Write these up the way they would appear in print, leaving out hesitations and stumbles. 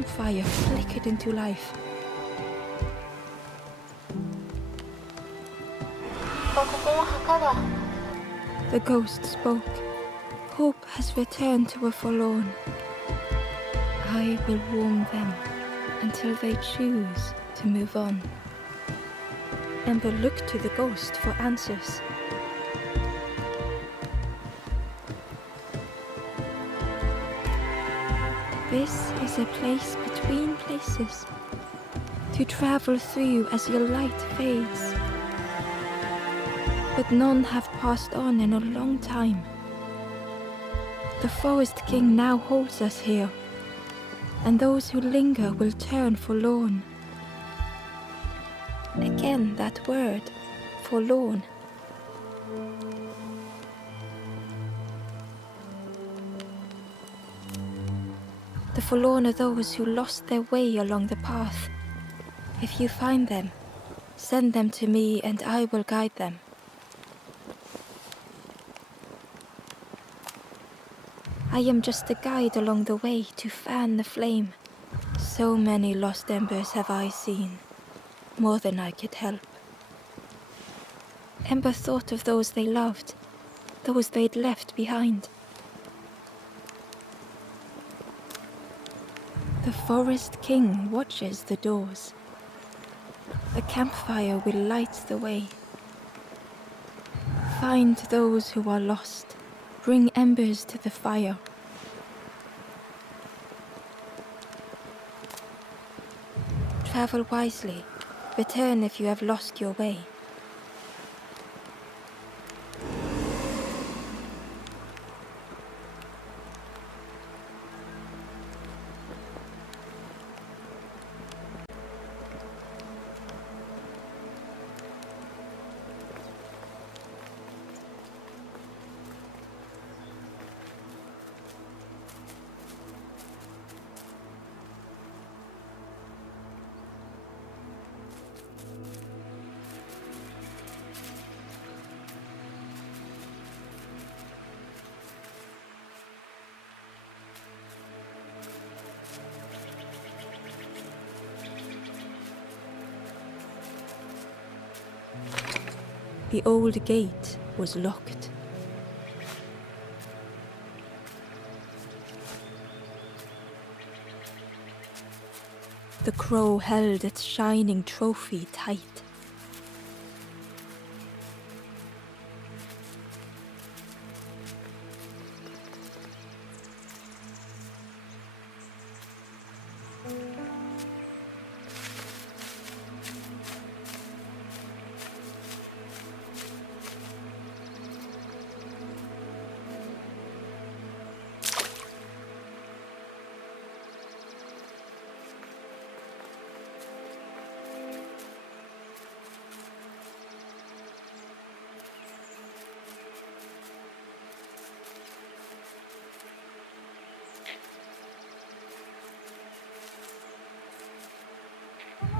campfire flickered into life. The ghost spoke. Hope has returned to a forlorn. I will warm them until they choose to move on. Ember looked to the ghost for answers. This is a place between places, to travel through as your light fades. But none have passed on in a long time. The Forest King now holds us here, and those who linger will turn forlorn. Again that word, forlorn. The forlorn are those who lost their way along the path. If you find them, send them to me and I will guide them. I am just a guide along the way to fan the flame. So many lost embers have I seen, more than I could help. Ember thought of those they loved, those they'd left behind. The Forest King watches the doors. A campfire will light the way. Find those who are lost. Bring embers to the fire. Travel wisely. Return if you have lost your way. The old gate was locked. The crow held its shining trophy tight.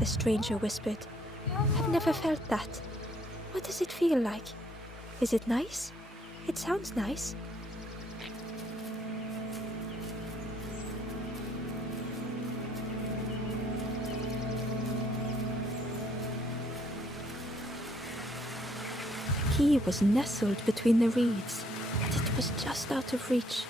The stranger whispered, "I've never felt that. What does it feel like? Is it nice? It sounds nice." The key was nestled between the reeds, but it was just out of reach.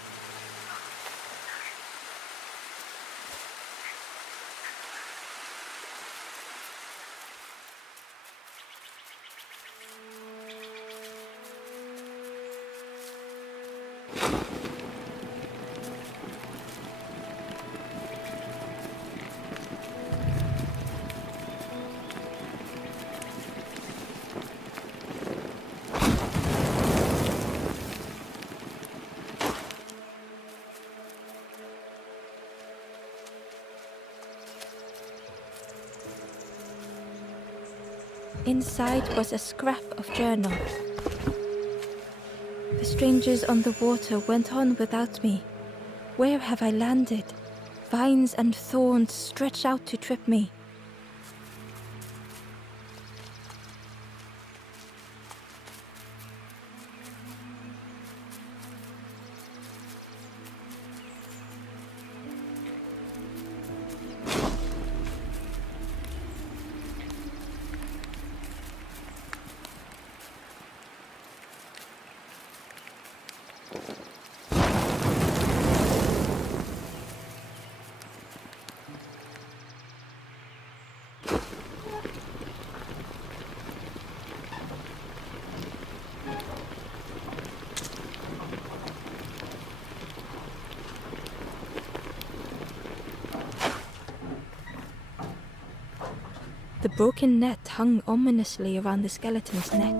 Inside was a scrap of journal. The strangers on the water went on without me. Where have I landed? Vines and thorns stretch out to trip me. The broken net hung ominously around the skeleton's neck.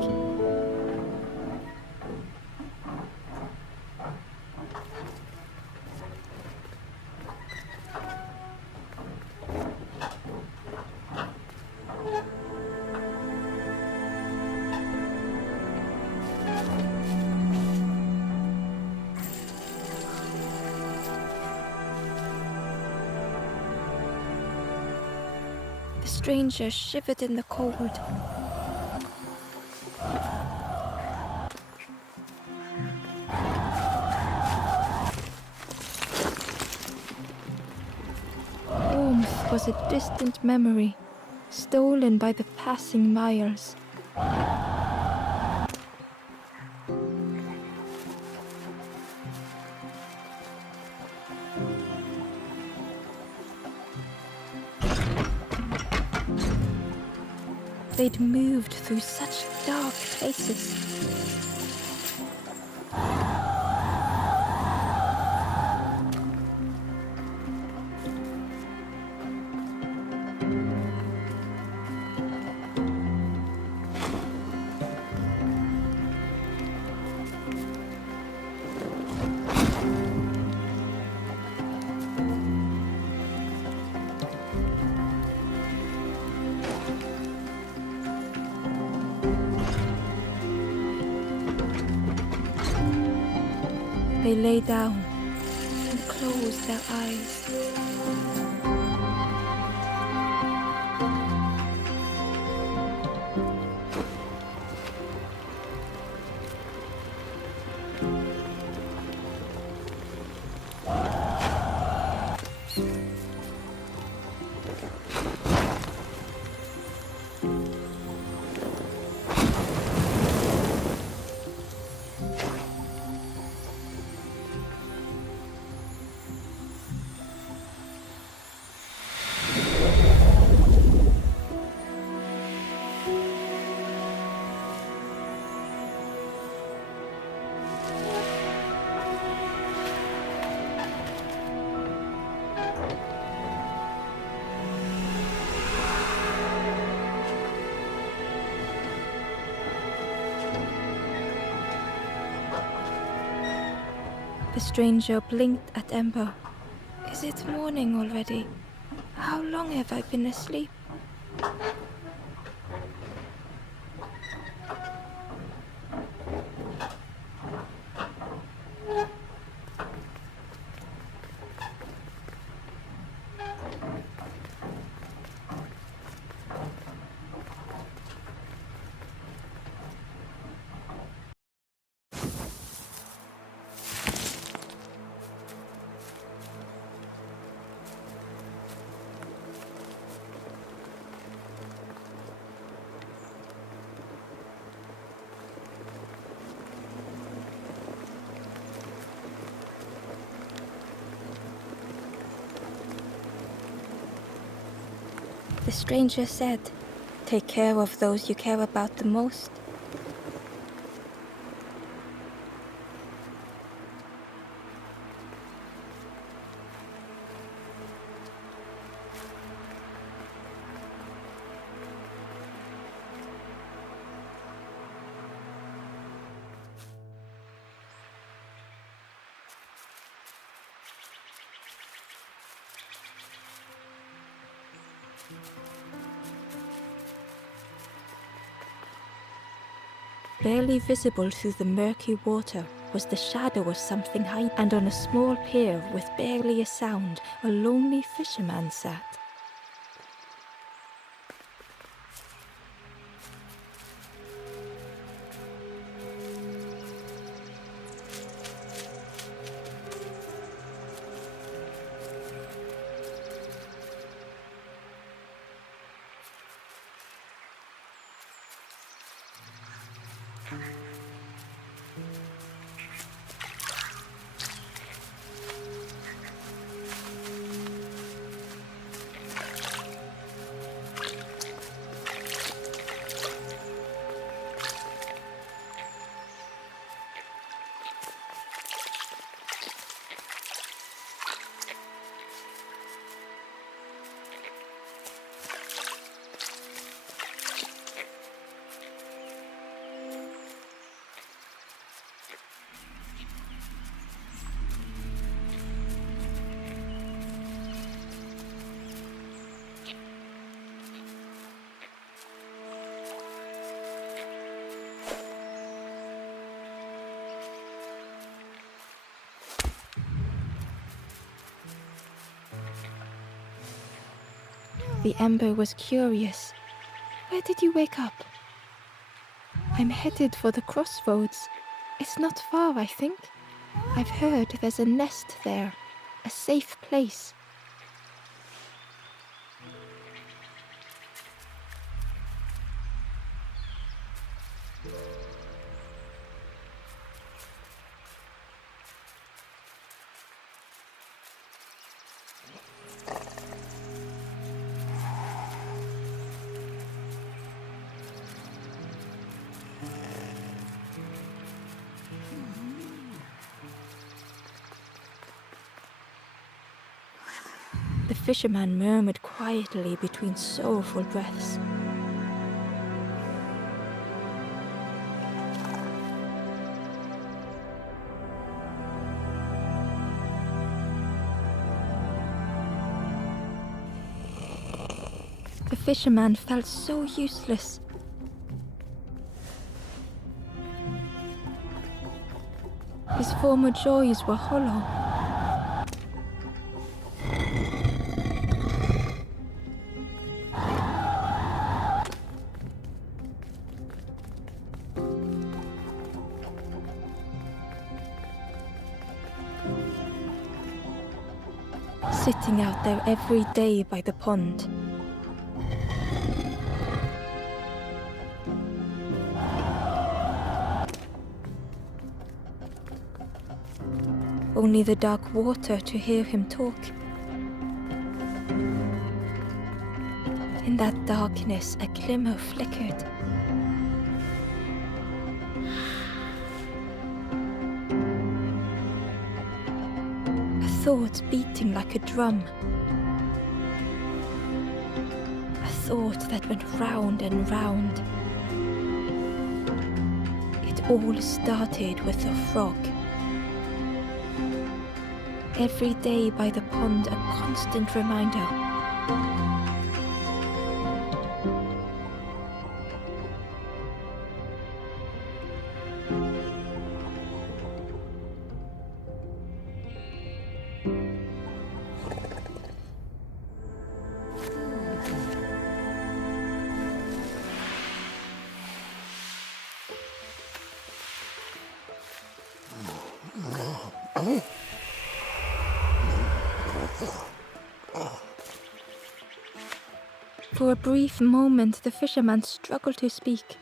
The stranger shivered in the cold. Warmth was a distant memory, stolen by the passing miles. They'd moved through such dark places. They lay down and closed their eyes. The stranger blinked at Ember. Is it morning already? How long have I been asleep? The stranger said, "Take care of those you care about the most." Barely visible through the murky water was the shadow of something high, and on a small pier with barely a sound, a lonely fisherman sat. The ember was curious. Where did you wake up? I'm headed for the crossroads. It's not far, I think. I've heard there's a nest there, a safe place. The fisherman murmured quietly between sorrowful breaths. The fisherman felt so useless. His former joys were hollow. Sitting out there every day by the pond. Only the dark water to hear him talk. In that darkness, a glimmer flickered. A thought beating like a drum. A thought that went round and round. It all started with a frog. Every day by the pond, a constant reminder. For a brief moment, the fisherman struggled to speak.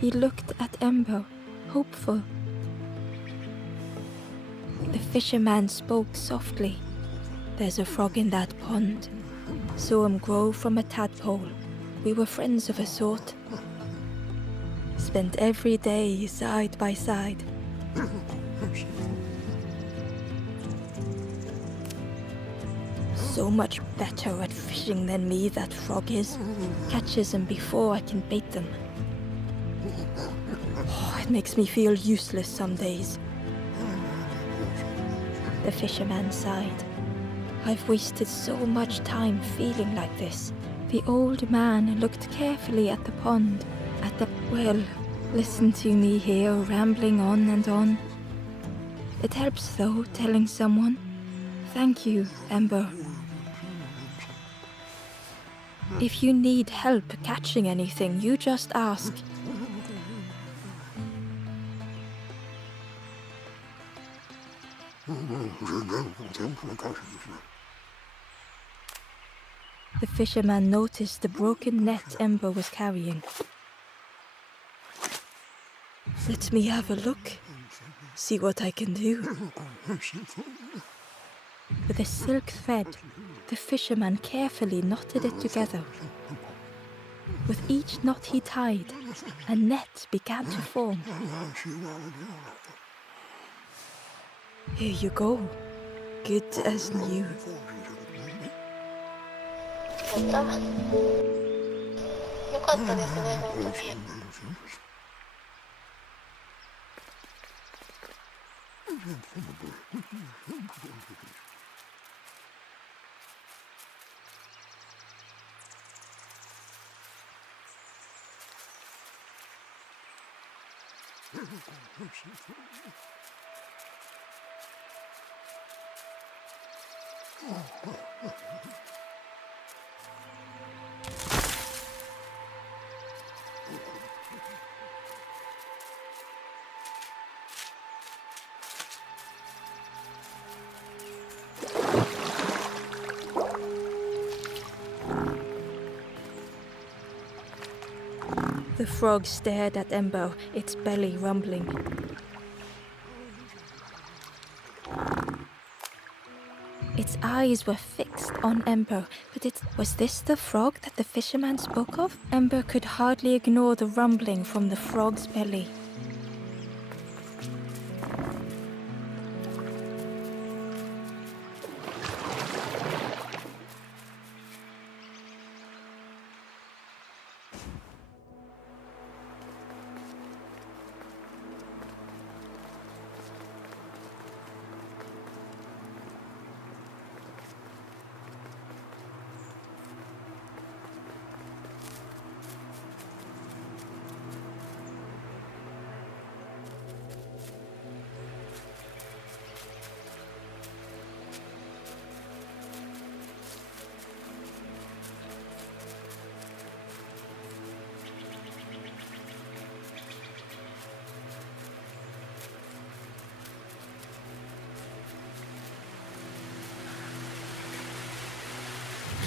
He looked at Ember, hopeful. The fisherman spoke softly. There's a frog in that pond. Saw him grow from a tadpole. We were friends of a sort. Spent every day side by side. So much better at fishing than me, that frog is. Catches them before I can bait them. Oh, it makes me feel useless some days. The fisherman sighed. I've wasted so much time feeling like this. The old man looked carefully at the pond, Well, listen to me here, rambling on and on. It helps, though, telling someone. Thank you, Ember. If you need help catching anything, you just ask. The fisherman noticed the broken net Ember was carrying. Let me have a look. See what I can do. With a silk thread, the fisherman carefully knotted it together. With each knot he tied, a net began to form. Here you go. Good as new. よかったですね、本当に。The frog stared at Ember, its belly rumbling. Its eyes were fixed on Ember, but was this the frog that the fisherman spoke of? Ember could hardly ignore the rumbling from the frog's belly.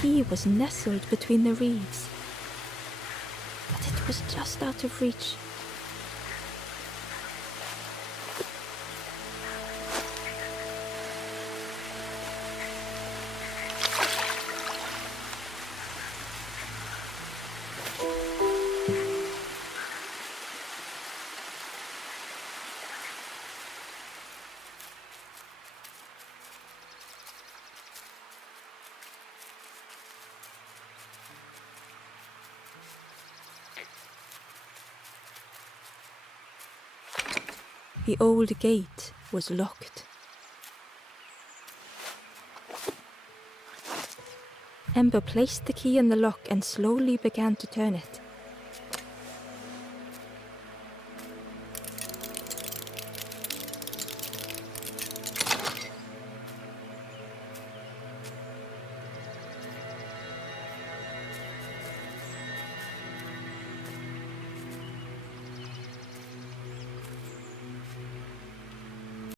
He was nestled between the reeds, but it was just out of reach. The old gate was locked. Ember placed the key in the lock and slowly began to turn it.